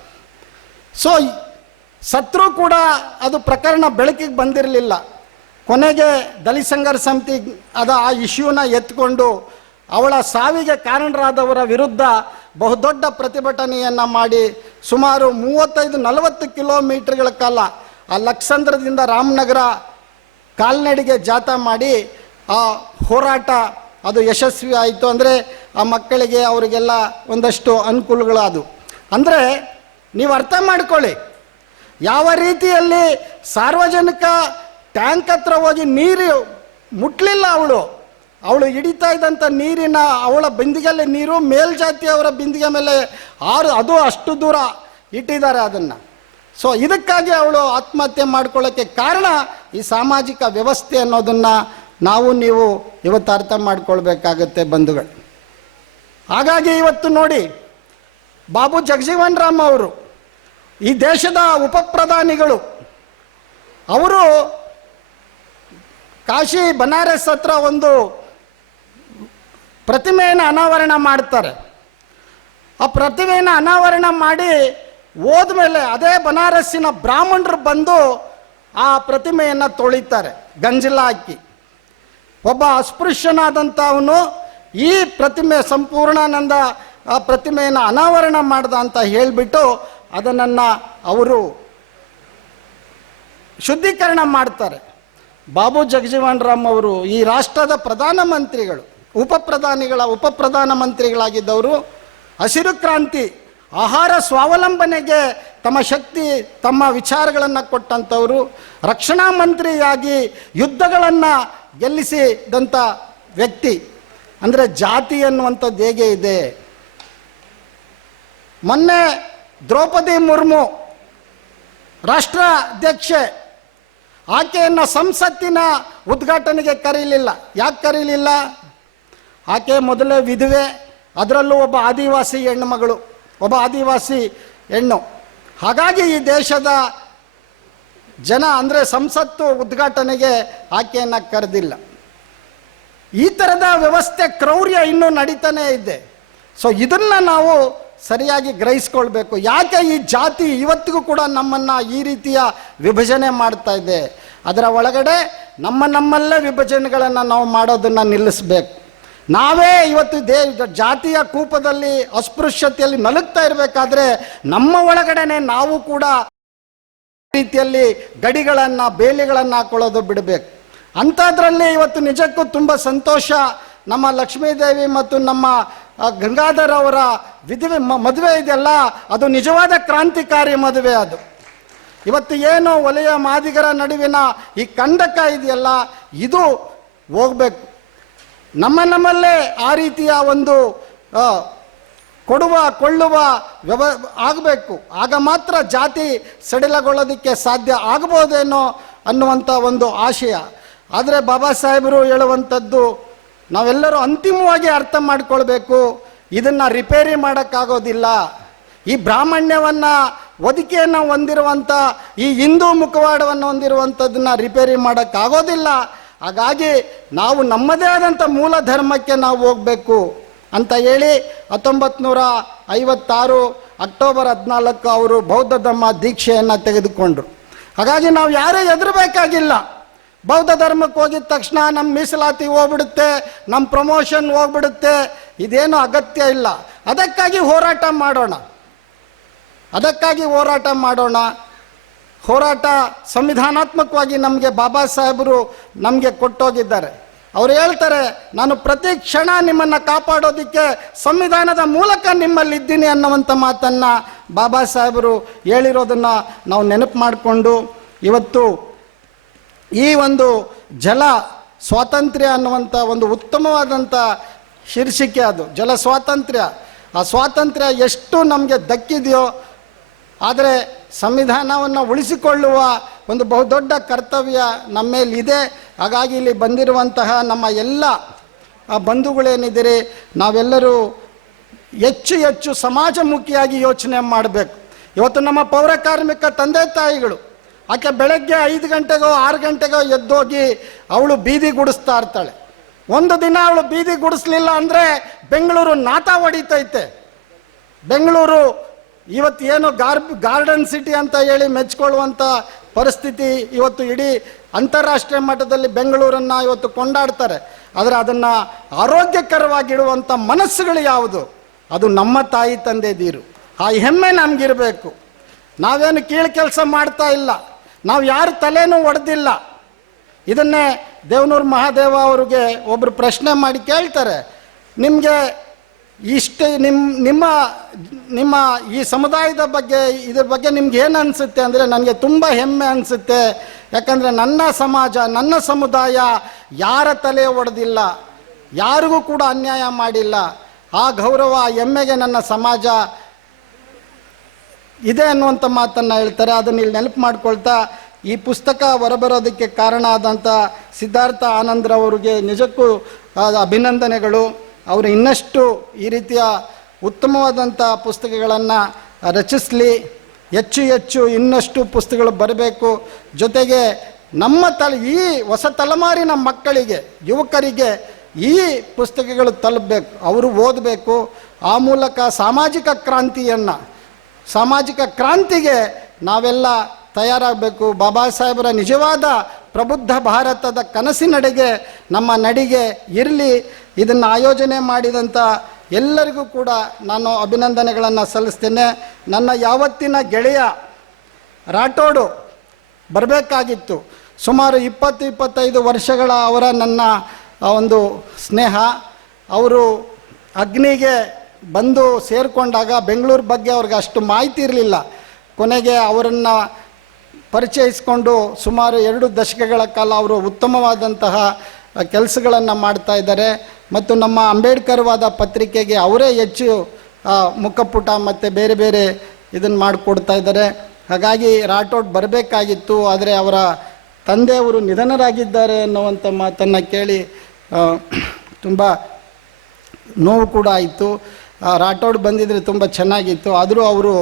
ಸೊ ಸತ್ರು ಕೂಡ ಅದು ಪ್ರಕರಣ ಬೆಳಕಿಗೆ ಬಂದಿರಲಿಲ್ಲ. ಕೊನೆಗೆ ದಲಿತ ಸಮಿತಿ ಅದ ಆ ಇಶ್ಯೂನ ಎತ್ಕೊಂಡು ಅವಳ ಸಾವಿಗೆ ಕಾರಣರಾದವರ ವಿರುದ್ಧ ಬಹುದೊಡ್ಡ ಪ್ರತಿಭಟನೆಯನ್ನು ಮಾಡಿ ಸುಮಾರು ಮೂವತ್ತೈದು, ನಲವತ್ತು ಕಿಲೋಮೀಟರ್ಗಳ ಕಾಲ ಆ ಲಕ್ಷಂದ್ರದಿಂದ ರಾಮನಗರ ಕಾಲ್ನಡಿಗೆ ಜಾಥಾ ಮಾಡಿ ಆ ಹೋರಾಟ ಅದು ಯಶಸ್ವಿ ಆಯಿತು. ಅಂದರೆ ಆ ಮಕ್ಕಳಿಗೆ ಅವರಿಗೆಲ್ಲ ಒಂದಷ್ಟು ಅನುಕೂಲಗಳಾದವು. ಅಂದರೆ ನೀವು ಅರ್ಥ ಮಾಡ್ಕೊಳ್ಳಿ, ಯಾವ ರೀತಿಯಲ್ಲಿ ಸಾರ್ವಜನಿಕ ಟ್ಯಾಂಕ್ ಹತ್ರ ಹೋಗಿ ನೀರು ಮುಟ್ಲಿಲ್ಲ ಅವಳು. ಅವಳು ಹಿಡಿತಾ ಇದ್ದಂಥ ನೀರಿನ ಅವಳ ಬಿಂದಿಗೆಯಲ್ಲಿ ನೀರು ಮೇಲ್ಜಾತಿಯವರ ಬಿಂದಿಗೆ ಮೇಲೆ ಆರು, ಅದು ಅಷ್ಟು ದೂರ ಇಟ್ಟಿದ್ದಾರೆ ಅದನ್ನು. ಸೊ ಇದಕ್ಕಾಗಿ ಅವಳು ಆತ್ಮಹತ್ಯೆ ಮಾಡ್ಕೊಳ್ಳೋಕ್ಕೆ ಕಾರಣ ಈ ಸಾಮಾಜಿಕ ವ್ಯವಸ್ಥೆ ಅನ್ನೋದನ್ನು ನಾವು ನೀವು ಇವತ್ತು ಅರ್ಥ ಮಾಡ್ಕೊಳ್ಬೇಕಾಗತ್ತೆ ಬಂಧುಗಳು. ಹಾಗಾಗಿ ಇವತ್ತು ನೋಡಿ, ಬಾಬು ಜಗಜೀವನ್ ರಾಮ್ ಅವರು, ಈ ದೇಶದ ಉಪ ಪ್ರಧಾನಿಗಳು ಅವರು ಕಾಶಿ, ಬನಾರಸ್ ಹತ್ರ ಒಂದು ಪ್ರತಿಮೆಯನ್ನು ಅನಾವರಣ ಮಾಡ್ತಾರೆ. ಆ ಪ್ರತಿಮೆಯನ್ನು ಅನಾವರಣ ಮಾಡಿ ಹೋದ್ಮೇಲೆ ಅದೇ ಬನಾರಸ್ಸಿನ ಬ್ರಾಹ್ಮಣರು ಬಂದು ಆ ಪ್ರತಿಮೆಯನ್ನು ತೊಳಿತಾರೆ, ಗಂಜಿಲ ಹಾಕಿ. ಒಬ್ಬ ಅಸ್ಪೃಶ್ಯನಾದಂಥವನು ಈ ಪ್ರತಿಮೆ ಸಂಪೂರ್ಣಾನಂದ ಆ ಪ್ರತಿಮೆಯನ್ನು ಅನಾವರಣ ಮಾಡ್ದ ಅಂತ ಹೇಳಿಬಿಟ್ಟು ಅದನ್ನು ಅವರು ಶುದ್ಧೀಕರಣ ಮಾಡ್ತಾರೆ. ಬಾಬು ಜಗಜೀವನ್ ರಾಮ್ ಅವರು ಈ ರಾಷ್ಟ್ರದ ಪ್ರಧಾನಮಂತ್ರಿಗಳು ಉಪ ಪ್ರಧಾನಿಗಳ ಮಂತ್ರಿಗಳಾಗಿದ್ದವರು ಹಸಿರು ಕ್ರಾಂತಿ, ಆಹಾರ ಸ್ವಾವಲಂಬನೆಗೆ ತಮ್ಮ ಶಕ್ತಿ, ತಮ್ಮ ವಿಚಾರಗಳನ್ನು ಕೊಟ್ಟಂಥವರು, ರಕ್ಷಣಾ ಮಂತ್ರಿಯಾಗಿ ಯುದ್ಧಗಳನ್ನು ಗೆಲ್ಲಿಸಿದಂಥ ವ್ಯಕ್ತಿ. ಅಂದರೆ ಜಾತಿ ಅನ್ನುವಂಥದ್ದು ಹೇಗೆ ಇದೆ? ಮೊನ್ನೆ ದ್ರೌಪದಿ ಮುರ್ಮು ರಾಷ್ಟ್ರಾಧ್ಯಕ್ಷೆ ಆಕೆಯನ್ನು ಸಂಸತ್ತಿನ ಉದ್ಘಾಟನೆಗೆ ಕರೀಲಿಲ್ಲ. ಯಾಕೆ ಕರೀಲಿಲ್ಲ? ಆಕೆ ಮೊದಲೇ ವಿಧವೆ, ಅದರಲ್ಲೂ ಒಬ್ಬ ಆದಿವಾಸಿ ಹೆಣ್ಣು ಮಗಳು, ಒಬ್ಬ ಆದಿವಾಸಿ ಹೆಣ್ಣು. ಹಾಗಾಗಿ ಈ ದೇಶದ ಜನ ಅಂದರೆ ಸಂಸತ್ತು ಉದ್ಘಾಟನೆಗೆ ಆಕೆಯನ್ನು ಕರೆದಿಲ್ಲ. ಈ ಥರದ ವ್ಯವಸ್ಥೆ ಕ್ರೌರ್ಯ ಇನ್ನೂ ನಡೀತಾನೇ ಇದೆ. ಸೊ ಇದನ್ನು ನಾವು ಸರಿಯಾಗಿ ಗ್ರಹಿಸ್ಕೊಳ್ಬೇಕು. ಯಾಕೆ ಈ ಜಾತಿ ಇವತ್ತಿಗೂ ಕೂಡ ನಮ್ಮನ್ನು ಈ ರೀತಿಯ ವಿಭಜನೆ ಮಾಡ್ತಾ ಇದೆ? ಅದರ ಒಳಗಡೆ ನಮ್ಮ ನಮ್ಮಲ್ಲೇ ವಿಭಜನೆಗಳನ್ನು ನಾವು ಮಾಡೋದನ್ನು ನಿಲ್ಲಿಸಬೇಕು. ನಾವೇ ಇವತ್ತು ದೇ ಜಾತಿಯ ಕೂಪದಲ್ಲಿ ಅಸ್ಪೃಶ್ಯತೆಯಲ್ಲಿ ನಲುಗ್ತಾ ಇರಬೇಕಾದ್ರೆ ನಮ್ಮ ಒಳಗಡೆನೆ ನಾವು ಕೂಡ ರೀತಿಯಲ್ಲಿ ಗಡಿಗಳನ್ನು, ಬೇಲಿಗಳನ್ನು ಹಾಕೊಳ್ಳೋದು ಬಿಡಬೇಕು. ಅಂಥದ್ರಲ್ಲಿ ಇವತ್ತು ನಿಜಕ್ಕೂ ತುಂಬ ಸಂತೋಷ. ನಮ್ಮ ಲಕ್ಷ್ಮೀದೇವಿ ಮತ್ತು ನಮ್ಮ ಗಂಗಾಧರ್ ಅವರ ವಿಧವೆ ಮದುವೆ ಇದೆಯಲ್ಲ, ಅದು ನಿಜವಾದ ಕ್ರಾಂತಿಕಾರಿ ಮದುವೆ ಅದು. ಇವತ್ತು ಏನು ಒಲೆಯ ಮಾದಿಗರ ನಡುವಿನ ಈ ಕಂದಕ ಇದೆಯಲ್ಲ, ಇದು ಹೋಗ್ಬೇಕು. ನಮ್ಮ ನಮ್ಮಲ್ಲೇ ಆ ರೀತಿಯ ಒಂದು ಕೊಡುವ, ಕೊಳ್ಳುವ ವ್ಯವ, ಆಗಬೇಕು. ಆಗ ಮಾತ್ರ ಜಾತಿ ಸಡಿಲಗೊಳ್ಳೋದಕ್ಕೆ ಸಾಧ್ಯ ಆಗ್ಬೋದೇನೋ ಅನ್ನುವಂಥ ಒಂದು ಆಶಯ. ಆದರೆ ಬಾಬಾ ಸಾಹೇಬರು ಹೇಳುವಂಥದ್ದು, ನಾವೆಲ್ಲರೂ ಅಂತಿಮವಾಗಿ ಅರ್ಥ ಮಾಡಿಕೊಳ್ಬೇಕು, ಇದನ್ನು ರಿಪೇರಿ ಮಾಡೋಕ್ಕಾಗೋದಿಲ್ಲ. ಈ ಬ್ರಾಹ್ಮಣ್ಯವನ್ನು ಒದಿಕೆಯನ್ನು ಹೊಂದಿರುವಂಥ, ಈ ಹಿಂದೂ ಮುಖವಾಡವನ್ನು ಹೊಂದಿರುವಂಥದ್ದನ್ನು ರಿಪೇರಿ ಮಾಡೋಕ್ಕಾಗೋದಿಲ್ಲ. ಹಾಗಾಗಿ ನಾವು ನಮ್ಮದೇ ಆದಂಥ ಮೂಲ ಧರ್ಮಕ್ಕೆ ನಾವು ಹೋಗಬೇಕು ಅಂತ ಹೇಳಿ ಹತ್ತೊಂಬತ್ತು ನೂರ ಐವತ್ತಾರು ಅಕ್ಟೋಬರ್ ಹದಿನಾಲ್ಕು ಅವರು ಬೌದ್ಧ ಧರ್ಮ ದೀಕ್ಷೆಯನ್ನು ತೆಗೆದುಕೊಂಡರು. ಹಾಗಾಗಿ ನಾವು ಯಾರೇ ಹೆದರಬೇಕಾಗಿಲ್ಲ. ಬೌದ್ಧ ಧರ್ಮಕ್ಕೆ ಹೋಗಿದ ತಕ್ಷಣ ನಮ್ಮ ಮೀಸಲಾತಿ ಹೋಗ್ಬಿಡುತ್ತೆ, ನಮ್ಮ ಪ್ರಮೋಷನ್ ಹೋಗ್ಬಿಡುತ್ತೆ, ಇದೇನು ಅಗತ್ಯ ಇಲ್ಲ. ಅದಕ್ಕಾಗಿ ಹೋರಾಟ ಮಾಡೋಣ. ಅದಕ್ಕಾಗಿ ಹೋರಾಟ ಮಾಡೋಣ. ಹೋರಾಟ ಸಂವಿಧಾನಾತ್ಮಕವಾಗಿ ನಮಗೆ ಬಾಬಾ ಸಾಹೇಬರು ನಮಗೆ ಕೊಟ್ಟೋಗಿದ್ದಾರೆ. ಅವ್ರು ಹೇಳ್ತಾರೆ, ನಾನು ಪ್ರತಿ ಕ್ಷಣ ನಿಮ್ಮನ್ನು ಕಾಪಾಡೋದಕ್ಕೆ ಸಂವಿಧಾನದ ಮೂಲಕ ನಿಮ್ಮಲ್ಲಿದ್ದೀನಿ ಅನ್ನುವಂಥ ಮಾತನ್ನು ಬಾಬಾ ಸಾಹೇಬರು ಹೇಳಿರೋದನ್ನು ನಾವು ನೆನಪು ಮಾಡಿಕೊಂಡು ಇವತ್ತು ಈ ಒಂದು ಜಲ ಸ್ವಾತಂತ್ರ್ಯ ಅನ್ನುವಂಥ ಒಂದು ಉತ್ತಮವಾದಂಥ ಶೀರ್ಷಿಕೆ ಅದು, ಜಲ ಸ್ವಾತಂತ್ರ್ಯ. ಆ ಸ್ವಾತಂತ್ರ್ಯ ಎಷ್ಟು ನಮಗೆ ದಕ್ಕಿದೆಯೋ ಆದರೆ ಸಂವಿಧಾನವನ್ನು ಉಳಿಸಿಕೊಳ್ಳುವ ಒಂದು ಬಹುದೊಡ್ಡ ಕರ್ತವ್ಯ ನಮ್ಮೇಲಿದೆ. ಹಾಗಾಗಿ ಇಲ್ಲಿ ಬಂದಿರುವಂತಹ ನಮ್ಮ ಎಲ್ಲ ಬಂಧುಗಳೇನಿದ್ದೀರಿ, ನಾವೆಲ್ಲರೂ ಹೆಚ್ಚು ಹೆಚ್ಚು ಸಮಾಜಮುಖಿಯಾಗಿ ಯೋಚನೆ ಮಾಡಬೇಕು. ಇವತ್ತು ನಮ್ಮ ಪೌರ ಕಾರ್ಮಿಕ ತಂದೆ ತಾಯಿಗಳು, ಆಕೆ ಬೆಳಗ್ಗೆ ಐದು ಗಂಟೆಗೋ ಆರು ಗಂಟೆಗೋ ಎದ್ದೋಗಿ ಅವಳು ಬೀದಿ ಗುಡಿಸ್ತಾ ಇರ್ತಾಳೆ. ಒಂದು ದಿನ ಅವಳು ಬೀದಿ ಗುಡಿಸ್ಲಿಲ್ಲ ಅಂದರೆ ಬೆಂಗಳೂರು ನಾಟ ಹೊಡಿತೈತೆ. ಬೆಂಗಳೂರು ಇವತ್ತು ಏನು ಗಾರ್, ಗಾರ್ಡನ್ ಸಿಟಿ ಅಂತ ಹೇಳಿ ಮೆಚ್ಕೊಳ್ಳುವಂಥ ಪರಿಸ್ಥಿತಿ ಇವತ್ತು ಇಡೀ ಅಂತಾರಾಷ್ಟ್ರೀಯ ಮಟ್ಟದಲ್ಲಿ ಬೆಂಗಳೂರನ್ನು ಇವತ್ತು ಕೊಂಡಾಡ್ತಾರೆ. ಆದರೆ ಅದನ್ನು ಆರೋಗ್ಯಕರವಾಗಿಡುವಂಥ ಮನಸ್ಸುಗಳು ಯಾವುದು? ಅದು ನಮ್ಮ ತಾಯಿ ತಂದೆ ತಂದೆದೀರು ಆ ಹೆಮ್ಮೆ ನಮಗಿರಬೇಕು. ನಾವೇನು ಕೀಳು ಕೆಲಸ ಮಾಡ್ತಾ ಇಲ್ಲ. ನಾವು ಯಾರು ತಲೆನೂ ಒಡೆದಿಲ್ಲ. ಇದನ್ನೇ ದೇವನೂರು ಮಹಾದೇವ ಅವರಿಗೆ ಒಬ್ಬರು ಪ್ರಶ್ನೆ ಮಾಡಿ ಕೇಳ್ತಾರೆ. ನಿಮಗೆ ಇಷ್ಟು ನಿಮ್ಮ ನಿಮ್ಮ ನಿಮ್ಮ ಈ ಸಮುದಾಯದ ಬಗ್ಗೆ, ಇದ್ರ ಬಗ್ಗೆ ನಿಮ್ಗೆ ಏನು ಅನಿಸುತ್ತೆ ಅಂದರೆ ನನಗೆ ತುಂಬ ಹೆಮ್ಮೆ ಅನಿಸುತ್ತೆ. ಯಾಕಂದರೆ ನನ್ನ ಸಮಾಜ, ನನ್ನ ಸಮುದಾಯ ಯಾರ ತಲೆ ಒಡೆದಿಲ್ಲ, ಯಾರಿಗೂ ಕೂಡ ಅನ್ಯಾಯ ಮಾಡಿಲ್ಲ. ಆ ಗೌರವ, ಹೆಮ್ಮೆಗೆ ನನ್ನ ಸಮಾಜ ಇದೆ ಅನ್ನುವಂಥ ಮಾತನ್ನು ಹೇಳ್ತಾರೆ. ಅದನ್ನು ಇಲ್ಲಿ ನೆನಪು ಮಾಡ್ಕೊಳ್ತಾ, ಈ ಪುಸ್ತಕ ಹೊರಬರೋದಕ್ಕೆ ಕಾರಣ ಆದಂಥ ಸಿದ್ಧಾರ್ಥ ಆನಂದ್ರವರಿಗೆ ನಿಜಕ್ಕೂ ಅಭಿನಂದನೆಗಳು. ಅವರು ಇನ್ನಷ್ಟು ಈ ರೀತಿಯ ಉತ್ತಮವಾದಂಥ ಪುಸ್ತಕಗಳನ್ನು ರಚಿಸಲಿ. ಹೆಚ್ಚು ಹೆಚ್ಚು ಇನ್ನಷ್ಟು ಪುಸ್ತಕಗಳು ಬರಬೇಕು. ಜೊತೆಗೆ ನಮ್ಮ ತಲೆ ಈ ಹೊಸ ತಲೆಮಾರಿನ ಮಕ್ಕಳಿಗೆ, ಯುವಕರಿಗೆ ಈ ಪುಸ್ತಕಗಳು ತಲುಪಬೇಕು. ಅವರು ಓದಬೇಕು. ಆ ಮೂಲಕ ಸಾಮಾಜಿಕ ಕ್ರಾಂತಿಯನ್ನು, ಸಾಮಾಜಿಕ ಕ್ರಾಂತಿಗೆ ನಾವೆಲ್ಲ ತಯಾರಾಗಬೇಕು. ಬಾಬಾ ಸಾಹೇಬರ ನಿಜವಾದ ಪ್ರಬುದ್ಧ ಭಾರತದ ಕನಸಿನಡೆಗೆ ನಮ್ಮ ನಡಿಗೆ ಇರಲಿ. ಇದನ್ನು ಆಯೋಜನೆ ಮಾಡಿದಂಥ ಎಲ್ಲರಿಗೂ ಕೂಡ ನಾನು ಅಭಿನಂದನೆಗಳನ್ನು ಸಲ್ಲಿಸ್ತೇನೆ. ನನ್ನ ಯಾವತ್ತಿನ ಗೆಳೆಯ ರಾಠೋಡು ಬರಬೇಕಾಗಿತ್ತು. ಸುಮಾರು ಇಪ್ಪತ್ತು, ಇಪ್ಪತ್ತೈದು ವರ್ಷಗಳ ಅವರ ನನ್ನ ಒಂದು ಸ್ನೇಹ. ಅವರು ಅಗ್ನಿಗೆ ಬಂದು ಸೇರಿಕೊಂಡಾಗ ಬೆಂಗಳೂರು ಬಗ್ಗೆ ಅವ್ರಿಗೆ ಅಷ್ಟು ಮಾಹಿತಿ ಇರಲಿಲ್ಲ. ಕೊನೆಗೆ ಅವರನ್ನು ಪರಿಚಯಿಸಿಕೊಂಡು ಸುಮಾರು ಎರಡು ದಶಕಗಳ ಕಾಲ ಅವರು ಉತ್ತಮವಾದಂತಹ ಕೆಲಸಗಳನ್ನು ಮಾಡ್ತಾ ಇದ್ದಾರೆ. ಮತ್ತು ನಮ್ಮ ಅಂಬೇಡ್ಕರ್ವಾದ ಪತ್ರಿಕೆಗೆ ಅವರೇ ಹೆಚ್ಚು ಮುಖಪುಟ ಮತ್ತು ಬೇರೆ ಬೇರೆ ಇದನ್ನು ಮಾಡಿಕೊಡ್ತಾ ಇದ್ದಾರೆ. ಹಾಗಾಗಿ ರಾಠೋಡ್ ಬರಬೇಕಾಗಿತ್ತು, ಆದರೆ ಅವರ ತಂದೆಯವರು ನಿಧನರಾಗಿದ್ದಾರೆ ಅನ್ನುವಂಥ ಮಾತನ್ನು ಕೇಳಿ ತುಂಬ ನೋವು ಕೂಡ ಆಯಿತು. ರಾಠೋಡ್ ಬಂದಿದ್ರೆ ತುಂಬ ಚೆನ್ನಾಗಿತ್ತು. ಆದರೂ ಅವರು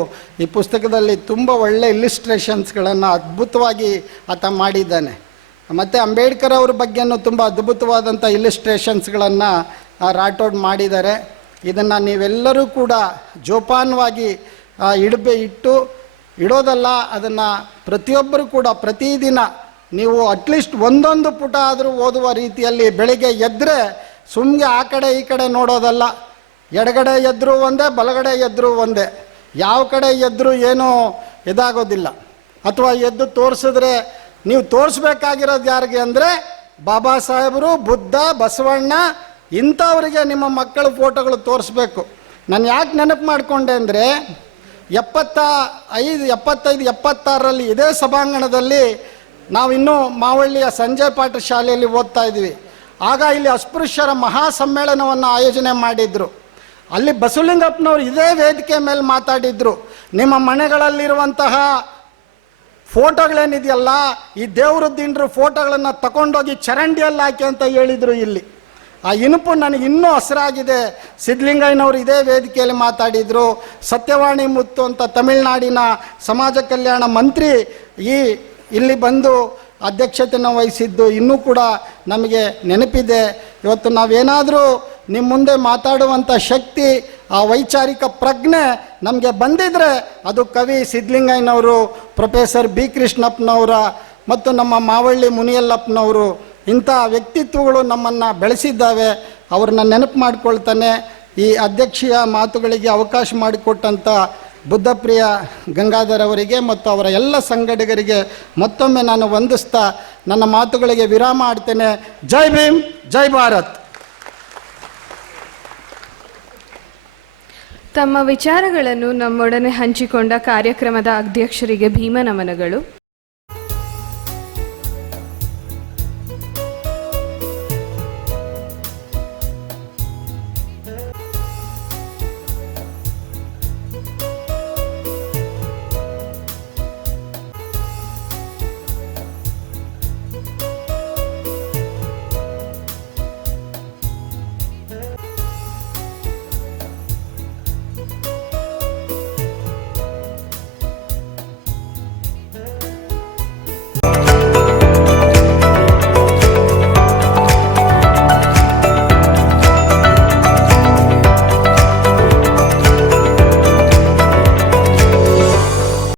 ಈ ಪುಸ್ತಕದಲ್ಲಿ ತುಂಬ ಒಳ್ಳೆ ಇಲ್ಲಿಸ್ಟ್ರೇಷನ್ಸ್ಗಳನ್ನು ಅದ್ಭುತವಾಗಿ ಆತ ಮಾಡಿದ್ದಾನೆ. ಮತ್ತು ಅಂಬೇಡ್ಕರ್ ಅವ್ರ ಬಗ್ಗೆನೂ ತುಂಬ ಅದ್ಭುತವಾದಂಥ ಇಲಿಸ್ಟ್ರೇಷನ್ಸ್ಗಳನ್ನು ರಾಟೌಟ್ ಮಾಡಿದ್ದಾರೆ. ಇದನ್ನು ನೀವೆಲ್ಲರೂ ಕೂಡ ಜೋಪಾನವಾಗಿ ಇಡಬೇ, ಇಟ್ಟು, ಇಡೋದಲ್ಲ, ಅದನ್ನು ಪ್ರತಿಯೊಬ್ಬರು ಕೂಡ ಪ್ರತಿದಿನ ನೀವು ಅಟ್ಲೀಸ್ಟ್ ಒಂದೊಂದು ಪುಟ ಆದರೂ ಓದುವ ರೀತಿಯಲ್ಲಿ ಬೆಳಿಗ್ಗೆ ಎದ್ದರೆ ಸುಮ್ಮನೆ ಆ ಕಡೆ ಈ ಕಡೆ ನೋಡೋದಲ್ಲ. ಎಡಗಡೆ ಎದ್ದರೂ ಒಂದೇ, ಬಲಗಡೆ ಎದ್ದರೂ ಒಂದೇ. ಯಾವ ಕಡೆ ಎದ್ದರೂ ಏನೂ ಇದಾಗೋದಿಲ್ಲ. ಅಥವಾ ಎದ್ದು ತೋರಿಸಿದ್ರೆ ನೀವು ತೋರಿಸ್ಬೇಕಾಗಿರೋದು ಯಾರಿಗೆ ಅಂದರೆ ಬಾಬಾ ಸಾಹೇಬರು, ಬುದ್ಧ, ಬಸವಣ್ಣ, ಇಂಥವರಿಗೆ ನಿಮ್ಮ ಮಕ್ಕಳ ಫೋಟೋಗಳು ತೋರಿಸ್ಬೇಕು. ನಾನು ಯಾಕೆ ನೆನಪು ಮಾಡಿಕೊಂಡೆ ಅಂದರೆ ಎಪ್ಪತ್ತ ಐದು, ಎಪ್ಪತ್ತೈದು, ಎಪ್ಪತ್ತಾರರಲ್ಲಿ ಇದೇ ಸಭಾಂಗಣದಲ್ಲಿ ನಾವಿನ್ನೂ ಮಾವಳ್ಳಿಯ ಸಂಜಯ್ ಪಾಠ ಶಾಲೆಯಲ್ಲಿ ಓದ್ತಾ ಇದ್ವಿ. ಆಗ ಇಲ್ಲಿ ಅಸ್ಪೃಶ್ಯರ ಮಹಾ ಸಮ್ಮೇಳನವನ್ನು ಆಯೋಜನೆ ಮಾಡಿದ್ರು. ಅಲ್ಲಿ ಬಸವಲಿಂಗಪ್ಪನವರು ಇದೇ ವೇದಿಕೆ ಮೇಲೆ ಮಾತಾಡಿದ್ರು. ನಿಮ್ಮ ಮನೆಗಳಲ್ಲಿರುವಂತಹ ಫೋಟೋಗಳೇನಿದೆಯಲ್ಲ, ಈ ದೇವ್ರ ದಿಂಡ್ರು ಫೋಟೋಗಳನ್ನು ತಗೊಂಡೋಗಿ ಚರಂಡಿಯಲ್ಲಿ ಹಾಕಿ ಅಂತ ಹೇಳಿದರು ಇಲ್ಲಿ. ಆ ಇನುಪು ನನಗೆ ಇನ್ನೂ ಹಸಿರಾಗಿದೆ. ಸಿದ್ಧಲಿಂಗಯ್ಯನವರು ಇದೇ ವೇದಿಕೆಯಲ್ಲಿ ಮಾತಾಡಿದರು. ಸತ್ಯವಾಣಿ ಮುತ್ತು ಅಂತ ತಮಿಳುನಾಡಿನ ಸಮಾಜ ಕಲ್ಯಾಣ ಮಂತ್ರಿ ಈ ಇಲ್ಲಿ ಬಂದು ಅಧ್ಯಕ್ಷತೆಯನ್ನು ವಹಿಸಿದ್ದು ಇನ್ನೂ ಕೂಡ ನಮಗೆ ನೆನಪಿದೆ. ಇವತ್ತು ನಾವೇನಾದರೂ ನಿಮ್ಮ ಮುಂದೆ ಮಾತಾಡುವಂಥ ಶಕ್ತಿ ಆ ವೈಚಾರಿಕ ಪ್ರಜ್ಞೆ ನಮಗೆ ಬಂದಿದ್ರೆ ಅದು ಕವಿ ಸಿದ್ಲಿಂಗಯ್ಯನವರು, ಪ್ರೊಫೆಸರ್ ಬಿ ಕೃಷ್ಣಪ್ಪನವರ ಮತ್ತು ನಮ್ಮ ಮಾವಳ್ಳಿ ಮುನಿಯಲ್ಲಪ್ಪನವರು ಇಂಥ ವ್ಯಕ್ತಿತ್ವಗಳು ನಮ್ಮನ್ನು ಬೆಳೆಸಿದ್ದಾವೆ. ಅವ್ರನ್ನ ನೆನಪು ಮಾಡಿಕೊಳ್ತಾನೆ. ಈ ಅಧ್ಯಕ್ಷೀಯ ಮಾತುಗಳಿಗೆ ಅವಕಾಶ ಮಾಡಿಕೊಟ್ಟಂಥ ಬುದ್ಧಪ್ರಿಯ ಗಂಗಾಧರ್ ಅವರಿಗೆ ಮತ್ತು ಅವರ ಎಲ್ಲ ಸಂಘಟಕರಿಗೆ ಮತ್ತೊಮ್ಮೆ ನಾನು ವಂದಿಸ್ತಾ ನನ್ನ ಮಾತುಗಳಿಗೆ ವಿರಾಮ ಆಡ್ತೇನೆ ಜೈ ಭೀಮ್, ಜೈ ಭಾರತ್. ತಮ್ಮ ವಿಚಾರಗಳನ್ನು ನಮ್ಮೊಡನೆ ಹಂಚಿಕೊಂಡ ಕಾರ್ಯಕ್ರಮದ ಅಧ್ಯಕ್ಷರಿಗೆ ಭೀಮ ನಮನಗಳು